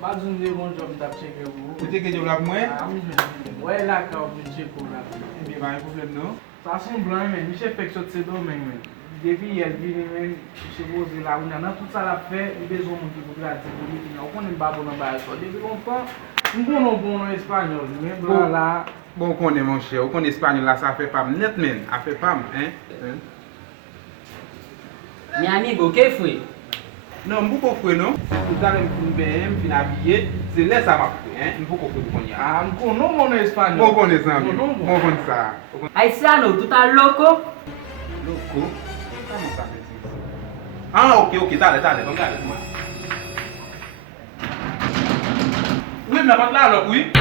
Pas de bon job d'apchecker vous. Vous avez que la moins? Ouais, là, quand vous checkez pour là. Il n'y a pas de problème, non? Ça semble blanc, mais Michel fait que ça c'est domaine, mais. Depuis elle vient, Michel Bosé là, on a tout ça l'a fait, il besoin de vous gratter, on connaît pas bon dans le depuis longtemps, nous connaissons bon en espagnol, mais là. Bon, on est mon cher, on est espagnol là, ça fait pas net, men, ça fait pas, hein? Mi amigo, que foi? Non, je ne peux pas faire, non? Vous allez me faire bien, me habiller, c'est là ça va faire, hein? Je ne peux pas faire pour qu'on y a. Ah, nous connaissons bon en espagnol. Bon, on est ça, bon, on ça. Haitiano, tu tá louco? Loco? Comment ça fait ça? Ah, ok, t'allez, regarde-moi. Oui, mais pas là, alors, oui.